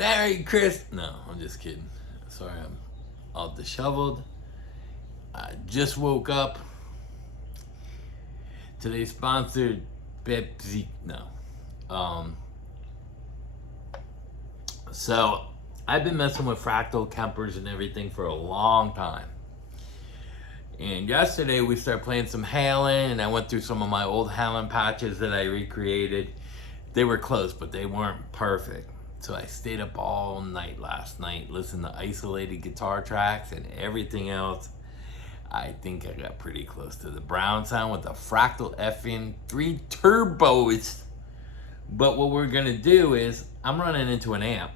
Merry Christmas. No, I'm just kidding. Sorry, I'm all disheveled. I just woke up. Today's sponsored Pepsi. No. So I've been messing with fractal Kempers and everything for a long time. And yesterday we started playing some Halen, and I went through some of my old Halen patches that I recreated. They were close, but they weren't perfect. So I stayed up all night last night, listened to isolated guitar tracks and everything else. I think I got pretty close to the Brown Sound with the Fractal FN3 turbos. But what we're gonna do is, I'm running into an amp.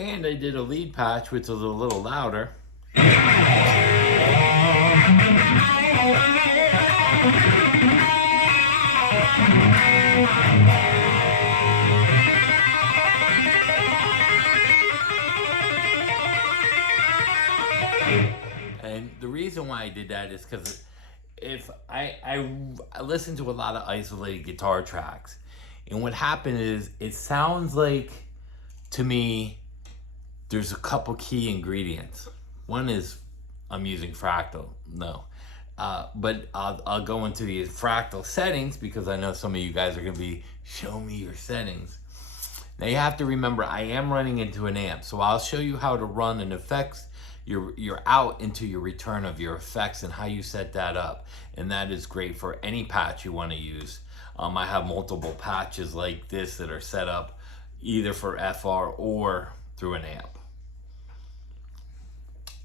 And I did a lead patch, which was a little louder. And the reason why I did that is because if I listen to a lot of isolated guitar tracks, and what happened is it sounds like to me there's a couple key ingredients. One is I'm using fractal. No. But I'll go into the fractal settings because I know some of you guys are going to be, show me your settings. Now you have to remember I am running into an amp. So I'll show you how to run an effects, your out into your return of your effects and how you set that up. And that is great for any patch you want to use. I have multiple patches like this that are set up either for FR or through an amp.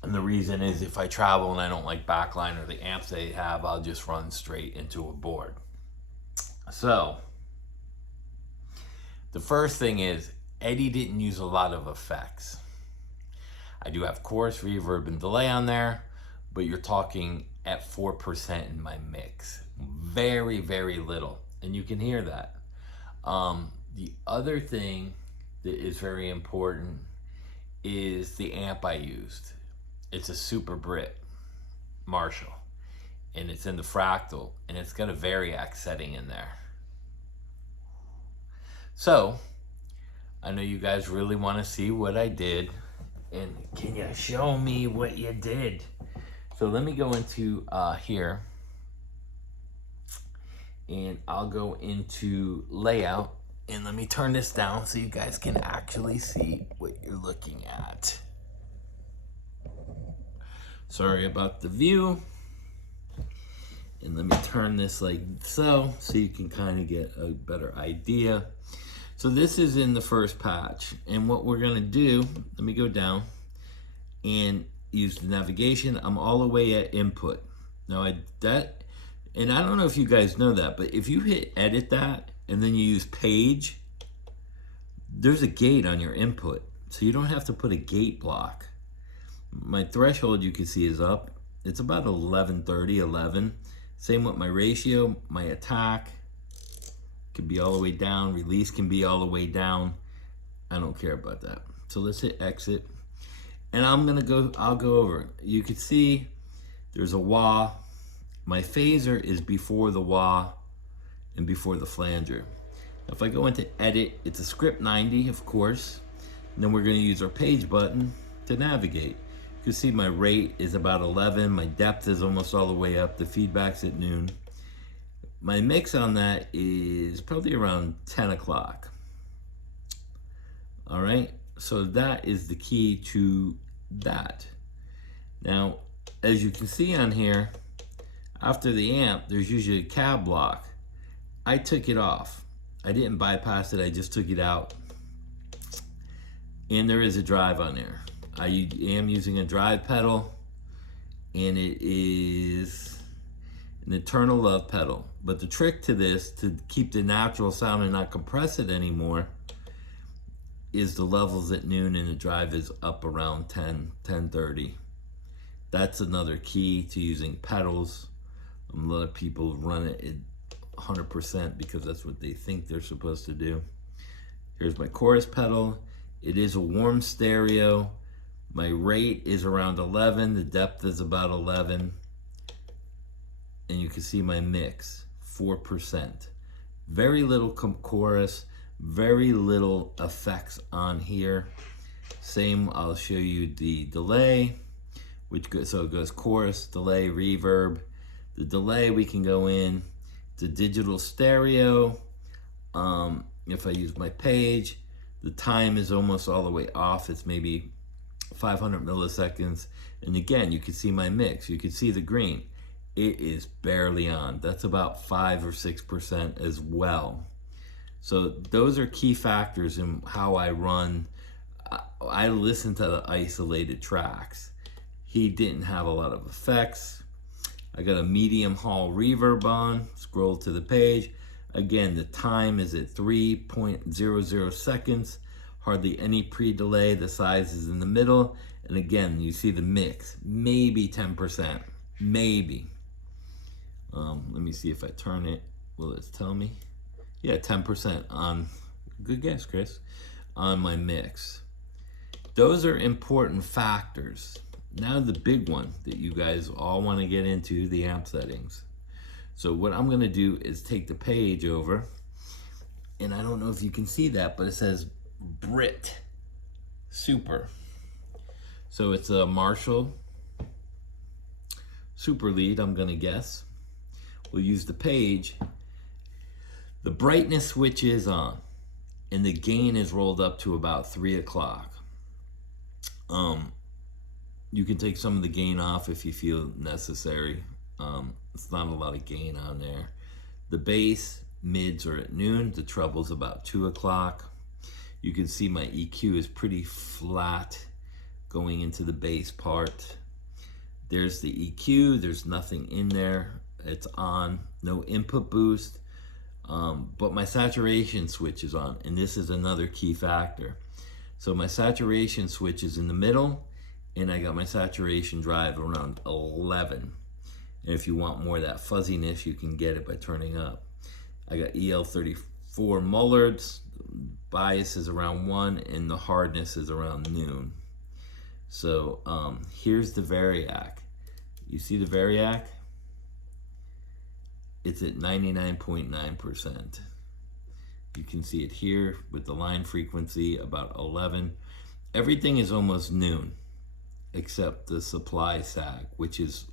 And the reason is if I travel and I don't like backline or the amps they have, I'll just run straight into a board. So the first thing is Eddie didn't use a lot of effects. I do have chorus, reverb, and delay on there, but you're talking at 4% in my mix. Very, very little. And you can hear that. The other thing that is very important is the amp I used. It's a Super Brit Marshall, and it's in the fractal, and it's got a Variac setting in there. So, I know you guys really want to see what I did, and can you show me what you did? So let me go into here, and I'll go into layout, and let me turn this down so you guys can actually see what you're looking at. Sorry about the view. And let me turn this like so you can kind of get a better idea. So this is in the first patch. And what we're gonna do, let me go down and use the navigation. I'm all the way at input. Now and I don't know if you guys know that, but if you hit edit that and then you use page, there's a gate on your input. So you don't have to put a gate block. My threshold you can see is up. It's about 1130, 11. Same with my ratio, my attack could be all the way down, release can be all the way down. I don't care about that. So let's hit exit. And I'll go over it. You can see there's a wah. My phaser is before the wah and before the flanger. If I go into edit, it's a script 90, of course. And then we're gonna use our page button to navigate. You can see my rate is about 11. My depth is almost all the way up. The feedback's at noon. My mix on that is probably around 10 o'clock. All right, so that is the key to that. Now, as you can see on here, after the amp, there's usually a cab block. I took it off. I didn't bypass it, I just took it out. And there is a drive on there. I am using a drive pedal, and it is an Eternal Love pedal. But the trick to this, to keep the natural sound and not compress it anymore, is the levels at noon and the drive is up around 10:30. That's another key to using pedals. A lot of people run it at 100% because that's what they think they're supposed to do. Here's my chorus pedal. It is a warm stereo. My rate is around 11, the depth is about 11. And you can see my mix, 4%. Very little chorus, very little effects on here. Same, I'll show you the delay, so it goes chorus, delay, reverb. The delay we can go in to digital stereo. If I use my page, the time is almost all the way off. It's maybe 500 milliseconds. And again, you can see my mix. You can see the green. It is barely on. That's about 5 or 6% as well. So those are key factors in how I run. I listen to the isolated tracks. He didn't have a lot of effects. I got a medium hall reverb on. Scroll to the page. Again, the time is at 3.00 seconds. Hardly any pre-delay. The size is in the middle. And again, you see the mix. Maybe 10%. Maybe. Let me see if I turn it. Will it tell me? Yeah, 10% on, good guess, Chris, on my mix. Those are important factors. Now the big one that you guys all want to get into, the amp settings. So what I'm gonna do is take the page over, and I don't know if you can see that, but it says Brit Super. So it's a Marshall Super Lead, I'm gonna guess. We'll use the page. The brightness switch is on, and the gain is rolled up to about 3 o'clock. You can take some of the gain off if you feel necessary. It's not a lot of gain on there. The bass, mids are at noon. The treble's about 2 o'clock. You can see my EQ is pretty flat going into the bass part. There's the EQ, there's nothing in there. It's on, no input boost. But my saturation switch is on, and this is another key factor. So my saturation switch is in the middle, and I got my saturation drive around 11. And if you want more of that fuzziness, you can get it by turning up. I got EL34 mullards, bias is around 1, and the hardness is around noon. So here's the Variac. You see the Variac? It's at 99.9%. You can see it here with the line frequency about 11. Everything is almost noon, except the supply sag, which is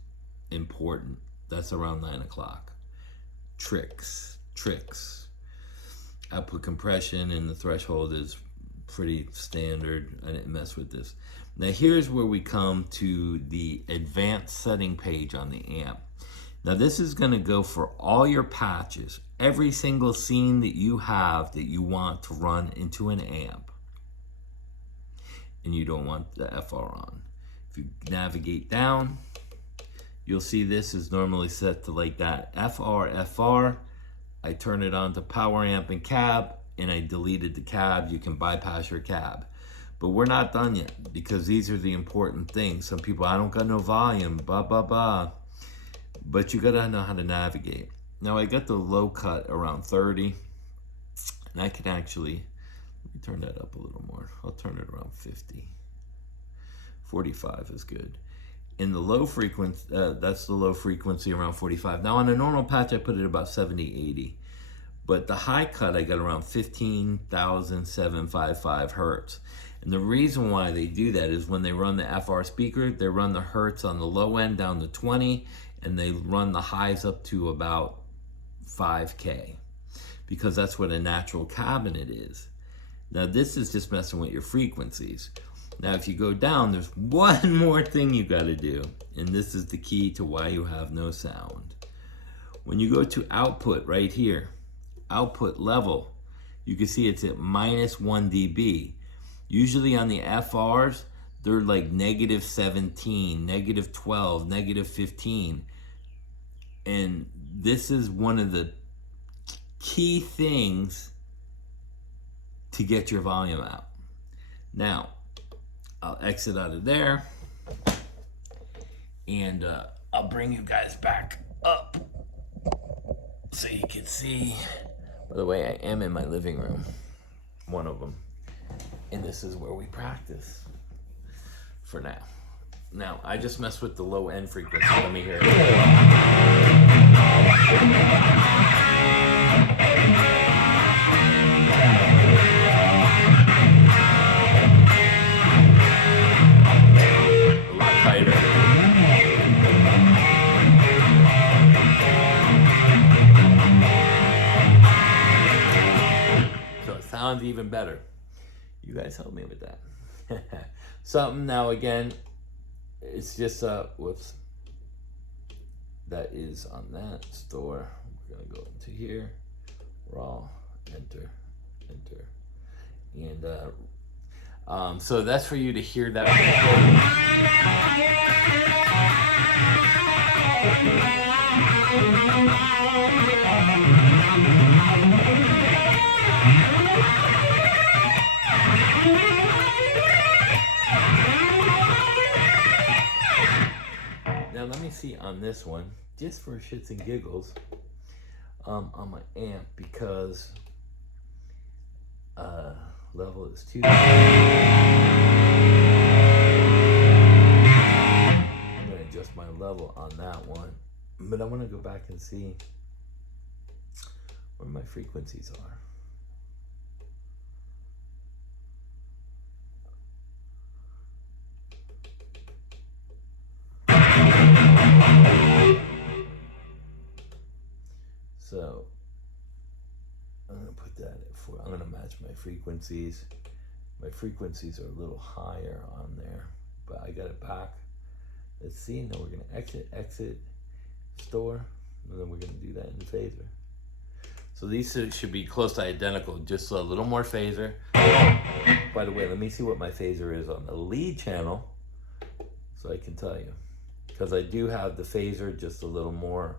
important. That's around 9 o'clock. Tricks. Output compression and the threshold is pretty standard. I didn't mess with this. Now here's where we come to the advanced setting page on the amp. Now this is going to go for all your patches, every single scene that you have that you want to run into an amp, and you don't want the FR on. If you navigate down, you'll see this is normally set to like that, FR. I turn it on to power amp and cab, and I deleted the cab. You can bypass your cab. But we're not done yet, because these are the important things. Some people, I don't got no volume, but you gotta know how to navigate. Now I got the low cut around 30, and I can actually, let me turn that up a little more. I'll turn it around 50. 45 is good. In the low frequency, that's the low frequency around 45. Now on a normal patch, I put it about 70, 80. But the high cut, I got around 15,755 hertz. And the reason why they do that is when they run the FR speaker, they run the hertz on the low end down to 20, and they run the highs up to about 5K, because that's what a natural cabinet is. Now this is just messing with your frequencies. Now if you go down, there's one more thing you gotta do, and this is the key to why you have no sound. When you go to output right here, output level, you can see it's at -1 dB. Usually on the FRs, they're like -17, -12, -15. And this is one of the key things to get your volume out. Now, I'll exit out of there, and I'll bring you guys back up so you can see. By the way, I am in my living room, one of them, and this is where we practice for now. Now, I just messed with the low end frequency. Let me hear it. A lot tighter. So it sounds even better. You guys help me with that. Something now again, it's just whoops, that is on that store. We're gonna go into here, raw, enter, and so that's for you to hear that. Now let me see on this one, just for shits and giggles, on my amp, because level is 2. I'm gonna adjust my level on that one. But I want to go back and see where my frequencies are. So I'm going to put that at 4. I'm going to match my frequencies. My frequencies are a little higher on there, but I got it back. Let's see. Now we're going to exit, store, and then we're going to do that in the phaser. So these should be close to identical, just a little more phaser. By the way, let me see what my phaser is on the lead channel so I can tell you. Because I do have the phaser just a little more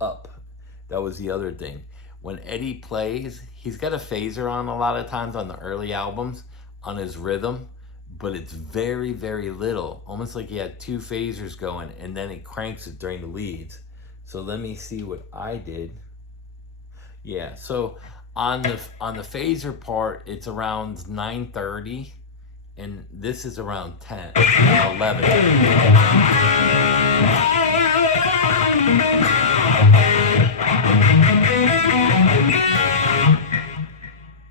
up. That was the other thing. When Eddie plays, he's got a phaser on a lot of times on the early albums on his rhythm, but it's very, very little. Almost like he had 2 phasers going, and then it cranks it during the leads. So let me see what I did. Yeah, so on the phaser part, it's around 930, and this is around 10, 11.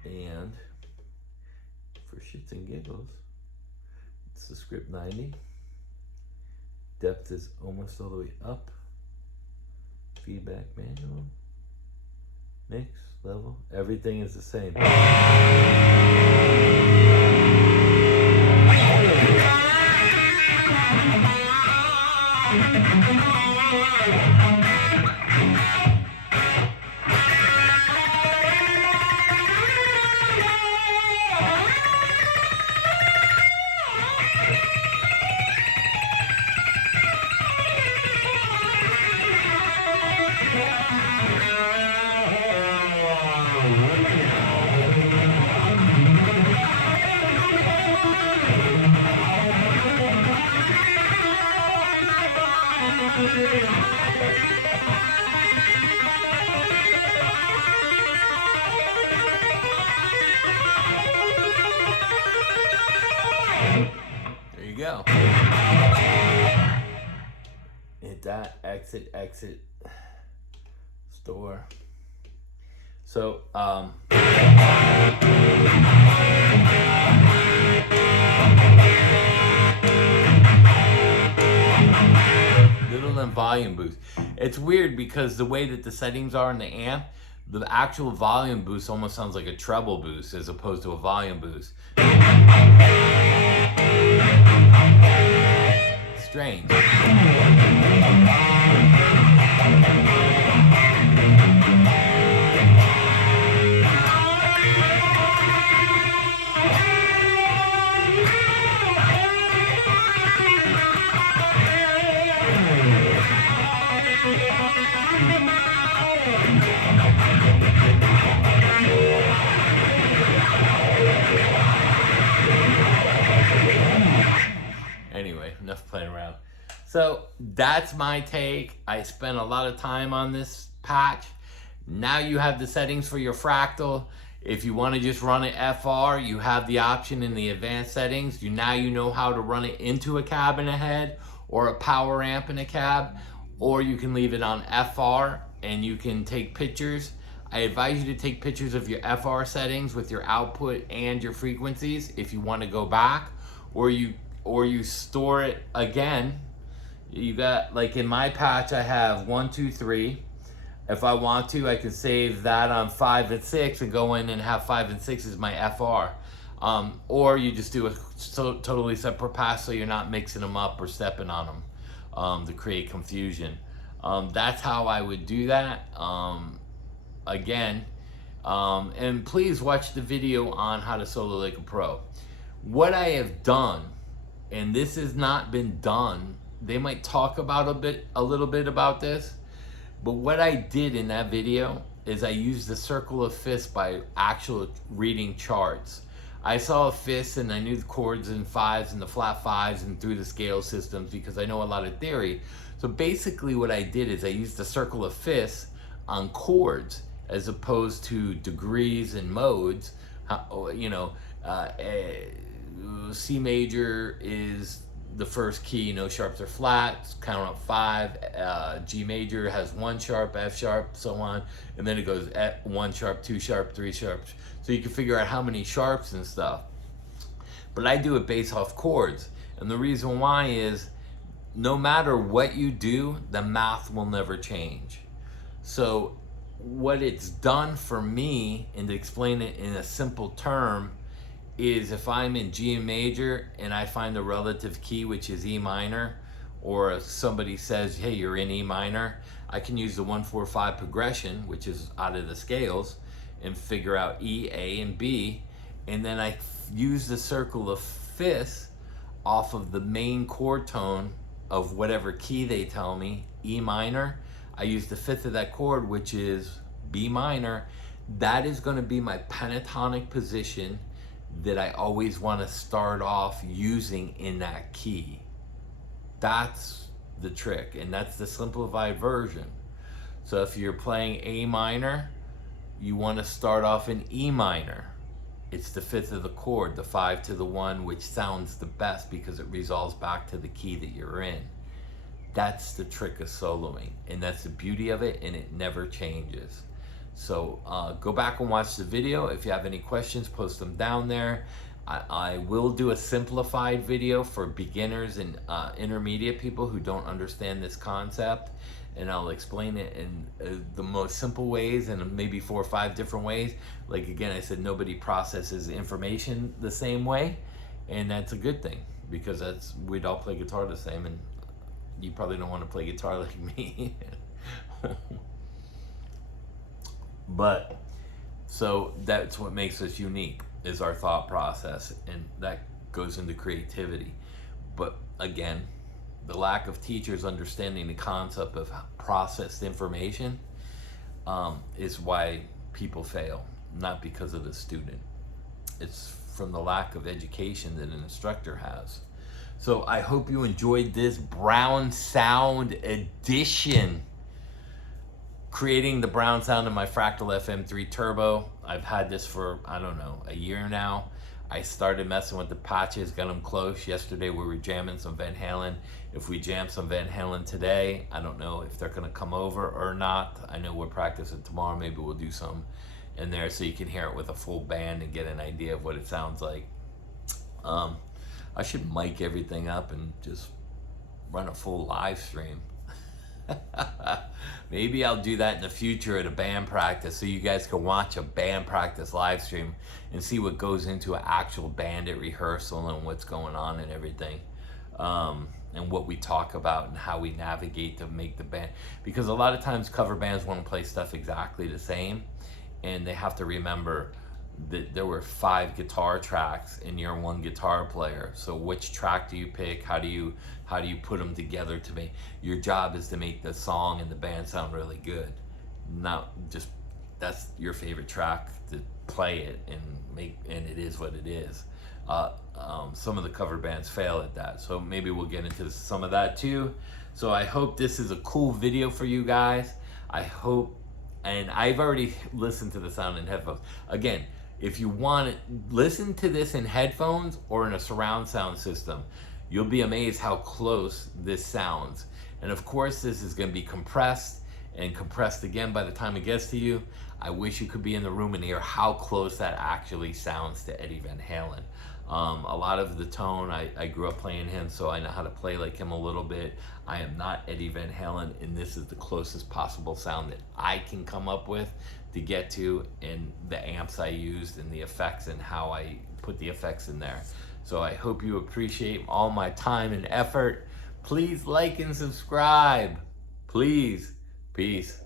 And for shits and giggles, it's the script 90. Depth is almost all the way up. Feedback manual. Mix, level, everything is the same. There you go. Hit that, exit, store. So, little and volume boost. It's weird because the way that the settings are in the amp, the actual volume boost almost sounds like a treble boost as opposed to a volume boost. Strange. Anyway, enough playing around. So that's my take. I spent a lot of time on this patch. Now you have the settings for your fractal. If you want to just run it FR, you have the option in the advanced settings. Now you know how to run it into a cab and a head or a power amp in a cab, or you can leave it on FR and you can take pictures. I advise you to take pictures of your FR settings with your output and your frequencies if you want to go back, or you store it again. You got, like in my patch, I have 1, 2, 3. If I want to, I can save that on 5 and 6 and go in and have 5 and 6 as my FR. Or you just do a totally separate pass so you're not mixing them up or stepping on them to create confusion. That's how I would do that. Again, and please watch the video on how to solo like a pro. What I have done, and this has not been done, they might talk about a little bit about this, but what I did in that video is I used the circle of fifths by actual reading charts. I saw a fifth and I knew the chords and fives and the flat fives and through the scale systems because I know a lot of theory. So basically what I did is I used the circle of fifths on chords as opposed to degrees and modes. C major is the first key, no sharps or flats, count up 5. G major has 1 sharp, F sharp, so on, and then it goes at 1 sharp, 2 sharp, 3 sharps. So you can figure out how many sharps and stuff. But I do it based off chords, and the reason why is no matter what you do, the math will never change. So what it's done for me, and to explain it in a simple term, is if I'm in G major and I find the relative key, which is E minor, or if somebody says, hey, you're in E minor, I can use the 1-4-5 progression, which is out of the scales, and figure out E, A, and B, and then I use the circle of fifths off of the main chord tone of whatever key they tell me, E minor. I use the fifth of that chord, which is B minor. That is going to be my pentatonic position that I always want to start off using in that key. That's the trick, and that's the simplified version. So if you're playing A minor, you want to start off in E minor. It's the fifth of the chord, the 5 to the 1, which sounds the best because it resolves back to the key that you're in. That's the trick of soloing, and that's the beauty of it, and it never changes. So go back and watch the video. If you have any questions, post them down there. I will do a simplified video for beginners and intermediate people who don't understand this concept, and I'll explain it in the most simple ways and maybe 4 or 5 different ways. Like again, I said, nobody processes information the same way, and that's a good thing because we'd all play guitar the same, and you probably don't want to play guitar like me. But so that's what makes us unique, is our thought process, and that goes into creativity. But again, the lack of teachers understanding the concept of processed information is why people fail, not because of the student. It's from the lack of education that an instructor has. So I hope you enjoyed this Brown Sound edition, creating the Brown Sound in my Fractal FM3 Turbo. I've had this for, I don't know, a year now. I started messing with the patches, got them close. Yesterday we were jamming some Van Halen. If we jam some Van Halen today, I don't know if they're gonna come over or not. I know we're practicing tomorrow. Maybe we'll do some in there so you can hear it with a full band and get an idea of what it sounds like. I should mic everything up and just run a full live stream. Maybe I'll do that in the future at a band practice so you guys can watch a band practice live stream and see what goes into an actual band at rehearsal and what's going on and everything, and what we talk about and how we navigate to make the band. Because a lot of times cover bands want to play stuff exactly the same, and they have to remember that there were 5 guitar tracks and you're one guitar player. So which track do you pick? How do you put them together to make your job is to make the song and the band sound really good, not just that's your favorite track to play it and make, and it is what it is. Some of the cover bands fail at that, so maybe we'll get into some of that too. So I hope this is a cool video for you guys. I hope, and I've already listened to the sound in headphones. Again, if you want it, listen to this in headphones or in a surround sound system. You'll be amazed how close this sounds. And of course, this is gonna be compressed and compressed again by the time it gets to you. I wish you could be in the room and hear how close that actually sounds to Eddie Van Halen. A lot of the tone, I grew up playing him, so I know how to play like him a little bit. I am not Eddie Van Halen, and this is the closest possible sound that I can come up with to get to, and the amps I used and the effects and how I put the effects in there. So I hope you appreciate all my time and effort. Please like and subscribe. Please. Peace.